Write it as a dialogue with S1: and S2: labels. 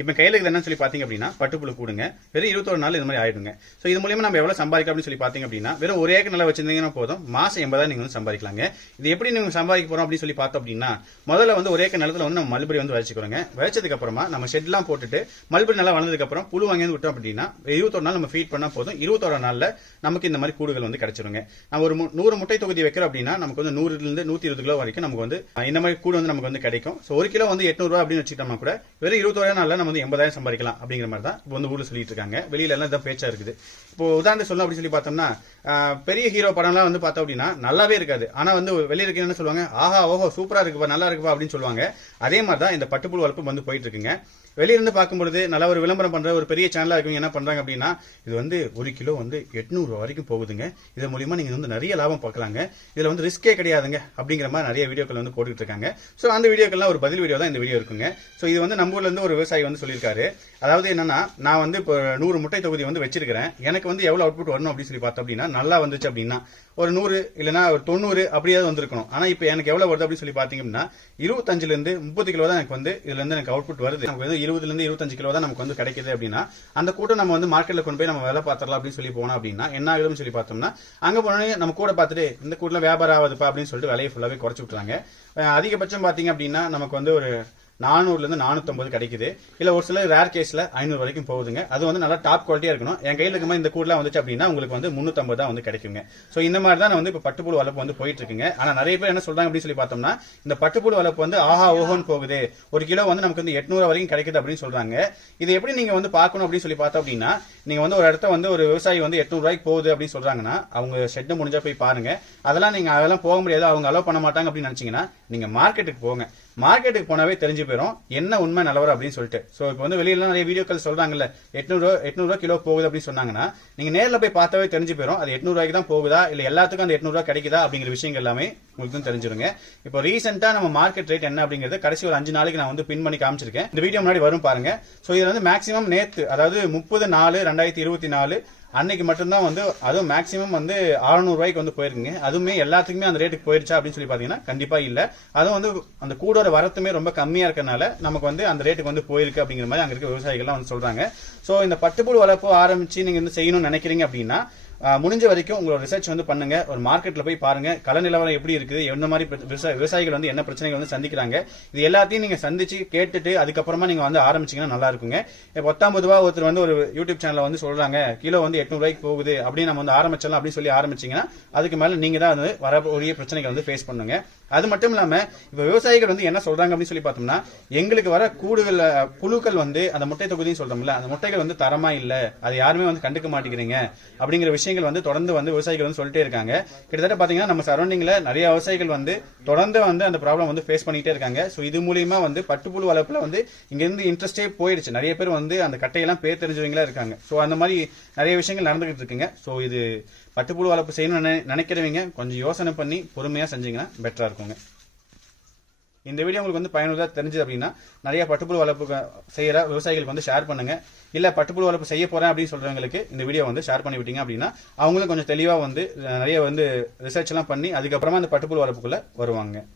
S1: இப்போ கையில் இருக்குது என்னன்னு சொல்லி பார்த்தீங்க அப்படின்னா பட்டுப்புழு கூடுங்க. வெறும் இருபத்தொரு நாள் இந்த மாதிரி ஆயிடுங்க. ஸோ இது மூலியமா நம்ம எவ்வளோ சம்பாதிக்கலாம் அப்படின்னு சொல்லி பார்த்தீங்க அப்படின்னா வெறும் ஒரு ஏக்கர் நிலம் வச்சிருந்தீங்கன்னா போதும். மாதம் எண்பதாயிரம் நீங்கள் வந்து சம்பாதிக்கலாங்க. இது எப்படி நீங்கள் சம்பாதிக்க போறோம் அப்படின்னு சொல்லி பார்த்தோம் அப்படின்னா முதல்ல வந்து ஒரே ஏக்கர் நிலத்துல வந்து நம்ம மல்பரி வந்து வச்சுக்கிறோங்க வச்சதுக்கப்புறமா நம்ம ஷெட்லாம் போட்டுட்டு மல்பரி நல்லா வளர்ந்ததுக்கப்புறம் புழு வாங்கி வந்து விட்டோம் அப்படின்னா இருபத்தொரு நாள் நம்ம ஃபீட் பண்ணால் போதும். இருபத்தொரு நாளில் நமக்கு இந்த மாதிரி கூடுகள் வந்து கிடைச்சிருங்க. நம்ம ஒரு நூறு முட்டை தொகுதி வைக்கிறோம் அப்படின்னா நமக்கு வந்து நூறுலேருந்து நூற்றி இருபது கிலோ வரைக்கும் நமக்கு வந்து இந்த மாதிரி கூடு வந்து நமக்கு வந்து கிடைக்கும். ஸோ ஒரு கிலோ வந்து எட்நூறுவா அப்படின்னு வச்சுக்கிட்டோம்னா கூட வெறும் இருபத்தோரு நாள்ல நம்ம வந்து எண்பதாயிரம் சம்பாதிக்கலாம் அப்படிங்கிற மாதிரி தான் இப்போ வந்து ஊரில் சொல்லிட்டு இருக்காங்க. வெளியில எல்லாம் இதான் பேச்சா இருக்குது. இப்போ உதாரணத்துக்கு சொல்லணும் அப்படின்னு சொல்லி பார்த்தோம்னா பெரிய ஹீரோ படம்லாம் வந்து பார்த்தோம் அப்படின்னா நல்லாவே இருக்காது. ஆனால் வந்து வெளியில இருக்க என்ன சொல்லுவாங்க? ஆஹா ஓஹோ சூப்பராக இருக்குப்பா நல்லா இருக்குப்பா அப்படின்னு சொல்லுவாங்க. அதே மாதிரி தான் இந்த பட்டுப்புழு வளர்ப்பு வந்து போயிட்டு இருக்குங்க. வெளியிருந்து பார்க்கும்பொழுது நல்லா ஒரு விளம்பரம் பண்ற ஒரு பெரிய சேனலா இருக்கவங்க என்ன பண்றாங்க அப்படின்னா இது வந்து ஒரு கிலோ வந்து எட்நூறு ரூபா வரைக்கும் போகுதுங்க. இது மூலியமா நீங்க வந்து நிறைய லாபம் பார்க்கலாங்க. இதுல வந்து ரிஸ்கே கிடையாதுங்க அப்படிங்கிற மாதிரி நிறைய வீடியோக்கள் வந்து போட்டுட்டு இருக்காங்க. ஸோ அந்த வீடியோக்கெல்லாம் ஒரு பதில் வீடியோ தான் இந்த வீடியோ இருக்குங்க. ஸோ இது வந்து நம்ம ஊர்ல இருந்து ஒரு விவசாயி வந்து சொல்லியிருக்காரு. அதாவது என்னன்னா நான் வந்து இப்போ நூறு முட்டை தொகுதி வந்து வச்சிருக்கிறேன். எனக்கு வந்து எவ்வளவு அவுட்புட் வரணும் அப்படின்னு சொல்லி பார்த்தோம் அப்படின்னா நல்லா வந்துச்சு அப்படின்னா ஒரு நூறு இல்லைன்னா ஒரு தொண்ணூறு அப்படியாவது வந்திருக்கணும். ஆனால் இப்போ எனக்கு எவ்வளோ வருது அப்படின்னு சொல்லி பார்த்தீங்கன்னா அப்படின்னா முப்பது கிலோ தான் எனக்கு வந்து இதுலேருந்து எனக்கு அவுட்புட் வருது. நமக்கு வந்து இருபதுலேருந்து இருபத்தஞ்சு கிலோ தான் நமக்கு வந்து கிடைக்குது அப்படின்னா அந்த கூட்டம் நம்ம வந்து மார்க்கெட்டில் கொண்டு போய் நம்ம வேலை பார்த்துடலாம் அப்படின்னு சொல்லி போனோம் அப்படின்னா என்ன ஆகுதுன்னு சொல்லி பார்த்தோம்னா அங்கே போனோடனே நம்ம கூட பார்த்துட்டு இந்த கூட்டில் வியாபாரம் ஆகுதுப்பா அப்படின்னு சொல்லிட்டு விலையை ஃபுல்லாகவே குறைச்சி விட்டுறாங்க. அதிகபட்சம் பார்த்தீங்க அப்படின்னா நமக்கு வந்து ஒரு நானூறுலேருந்து நானூற்றம்பது கிடைக்குது. இல்லை ஒரு சில ரேர் கேஸில் ஐநூறு வரைக்கும் போகுதுங்க. அது வந்து நல்லா டாப் குவாலிட்டியாக இருக்கணும். என் கையில் இருக்க மாதிரி இந்த கூடலாம் வந்துச்சு அப்படின்னா உங்களுக்கு வந்து முந்நூற்றம்பது தான் வந்து கிடைக்குங்க. ஸோ இந்த மாதிரி தான் வந்து இப்போ பட்டுப்புழு வளர்ப்பு வந்து போயிட்டு இருக்குங்க. நிறைய பேர் என்ன சொல்கிறாங்க அப்படின்னு சொல்லி பார்த்தோம்னா இந்த பட்டுப்புழு வளர்ப்பு வந்து ஆஹா ஓஹோன்னு போகுது. ஒரு கிலோ வந்து நமக்கு வந்து எட்நூறு வரைக்கும் கிடைக்குது அப்படின்னு சொல்கிறாங்க இது எப்படி நீங்கள் வந்து பார்க்கணும் அப்படின்னு சொல்லி பார்த்தோம் அப்படின்னா நீங்கள் வந்து ஒரு இடத்த வந்து ஒரு விவசாயி வந்து எட்நூறுரூவாய்க்கு போகுது அப்படின்னு சொல்கிறாங்கன்னா அவங்க ஷெட்டு முடிஞ்சா போய் பாருங்க. அதெல்லாம் நீங்கள் அதெல்லாம் போக முடியாது. அவங்க அலோவ் பண்ண மாட்டாங்க அப்படின்னு நினச்சிங்கன்னா நீங்கள் மார்க்கெட்டுக்கு போங்க. மார்க்கெட்டுக்கு போனாவே தெரிஞ்சு போயிடும் என்ன உண்மை நிலவரம் அப்படின்னு சொல்லிட்டு. ஸோ இப்போ வந்து வெளியில நிறைய வீடியோக்கள் சொல்கிறாங்கல்ல எட்நூறுவா எட்நூறுவா கிலோ போகுது அப்படின்னு சொன்னாங்கன்னா நீங்கள் நேரில் போய் பார்த்தாவே தெரிஞ்சு போயிடும் அது எட்நூறுவாய்க்கு தான் போகுதா? இல்லை எல்லாத்துக்கும் அந்த எட்நூறுவா கிடைக்குதா? அப்படிங்கிற விஷயங்கள் எல்லாமே உங்களுக்கு தெரிஞ்சிருங்க. இப்போ ரீசெண்டாக நம்ம மார்க்கெட் ரேட் என்ன அப்படிங்கிறது கடைசி ஒரு அஞ்சு நாளைக்கு நான் வந்து பின் பண்ணி காமிச்சிருக்கேன். இந்த வீடியோ முன்னாடி வரும் பாருங்க. ஸோ இதில் வந்து மேக்ஸிமம் நேற்று அதாவது முப்பது நாலு ரெண்டாயிரத்தி இருபத்தி நாலு அன்னைக்கு மட்டும்தான் வந்து அதுவும் மேக்ஸிமம் வந்து 600 ரூபாய்க்கு வந்து போயிருக்குங்க. அதுவுமே எல்லாத்துக்குமே அந்த ரேட்டுக்கு போயிருச்சா அப்படின்னு சொல்லி பார்த்தீங்கன்னா கண்டிப்பாக இல்லை. அதுவும் வந்து அந்த கூடோட வரத்துமே ரொம்ப கம்மியாக இருக்கனால நமக்கு வந்து அந்த ரேட்டுக்கு வந்து போயிருக்கு அப்படிங்கிற மாதிரி அங்கே இருக்க விவசாயிகள்லாம் வந்து சொல்கிறாங்க ஸோ இந்த பட்டுப்புழு வளர்ப்பு ஆரம்பித்து நீங்கள் வந்து செய்யணும்னு நினைக்கிறீங்க அப்படின்னா முடிஞ்ச வரைக்கும் உங்களோட ரிசர்ச் வந்து பண்ணுங்க. ஒரு மார்க்கெட்ல போய் பாருங்க. கல நிலவரம் எப்படி இருக்குது? என்ன மாதிரி விவசாய- விவசாயிகள் வந்து என்ன பிரச்சனைகள் வந்து சந்திக்கிறாங்க? இது எல்லாத்தையும் நீங்க சந்திச்சு கேட்டுட்டு அதுக்கப்புறமா நீங்க வந்து ஆரம்பிச்சீங்கன்னா நல்லா இருக்குங்க. இப்போ பத்தாம் ரூபா ஒருத்தர் வந்து ஒரு யூடியூப் சேனல்ல வந்து சொல்றாங்க கிலோ வந்து எட்நூறு ரூபாய்க்கு போகுது அப்படின்னு நம்ம வந்து ஆரம்பிச்சலாம் அப்படின்னு சொல்லி ஆரம்பிச்சீங்கன்னா அதுக்கு மேல நீங்க தான் வந்து வரக்கூடிய பிரச்சனைகள் வந்து ஃபேஸ் பண்ணுங்க. அது மட்டும் இல்லாம இப்ப விவசாயிகள் வந்து என்ன சொல்றாங்க அப்படின்னு சொல்லி பார்த்தோம்னா எங்களுக்கு வர கூடுகள் புழுக்கள் வந்து அந்த முட்டை தொகுதியும் சொல்றோம்ல அந்த முட்டைகள் வந்து தரமா இல்ல அது யாருமே வந்து கண்டுக்க மாட்டேங்கிறீங்க அப்படிங்கிற விஷயம் விஷயங்கள் வந்து தொடர்ந்து வந்து விவசாயிகள் வந்து சொல்லிட்டே இருக்காங்க. கிட்டத்தட்ட பாத்தீங்கன்னா நம்ம சரௌண்டிங்ல நிறைய விவசாயிகள் வந்து தொடர்ந்து வந்து அந்த ப்ராப்ளம் வந்து ஃபேஸ் பண்ணிட்டே இருக்காங்க. ஸோ இது மூலியமா வந்து பட்டுப்புழு வளர்ப்புல வந்து இங்க இருந்து இன்ட்ரெஸ்டே போயிடுச்சு. நிறைய பேர் வந்து அந்த கட்டையெல்லாம் பேர் தெரிஞ்சவங்களா இருக்காங்க. ஸோ அந்த மாதிரி நிறைய விஷயங்கள் நடந்துகிட்டு இருக்குங்க. ஸோ இது பட்டுப்புழு வளர்ப்பு செய்யணும்னு நினைக்கிறவங்க கொஞ்சம் யோசனை பண்ணி பொறுமையா செஞ்சீங்கன்னா பெட்டரா இருக்குங்க. இந்த வீடியோ உங்களுக்கு வந்து பயனுள்ளதாக தெரிஞ்சது அப்படின்னா நிறைய பட்டுப்புழு வளர்ப்பு செய்கிற விவசாயிகளுக்கு வந்து ஷேர் பண்ணுங்க. இல்லை பட்டுப்புழு வளர்ப்பு செய்ய போகிறேன் அப்படின்னு சொல்கிறவங்களுக்கு இந்த வீடியோ வந்து ஷேர் பண்ணி விட்டீங்க அப்படின்னா அவங்களும் கொஞ்சம் தெளிவாக வந்து நிறைய வந்து ரிசர்ச்லாம் பண்ணி அதுக்கப்புறமா அந்த பட்டுப்புழு வளர்ப்புக்குள்ளே வருவாங்க.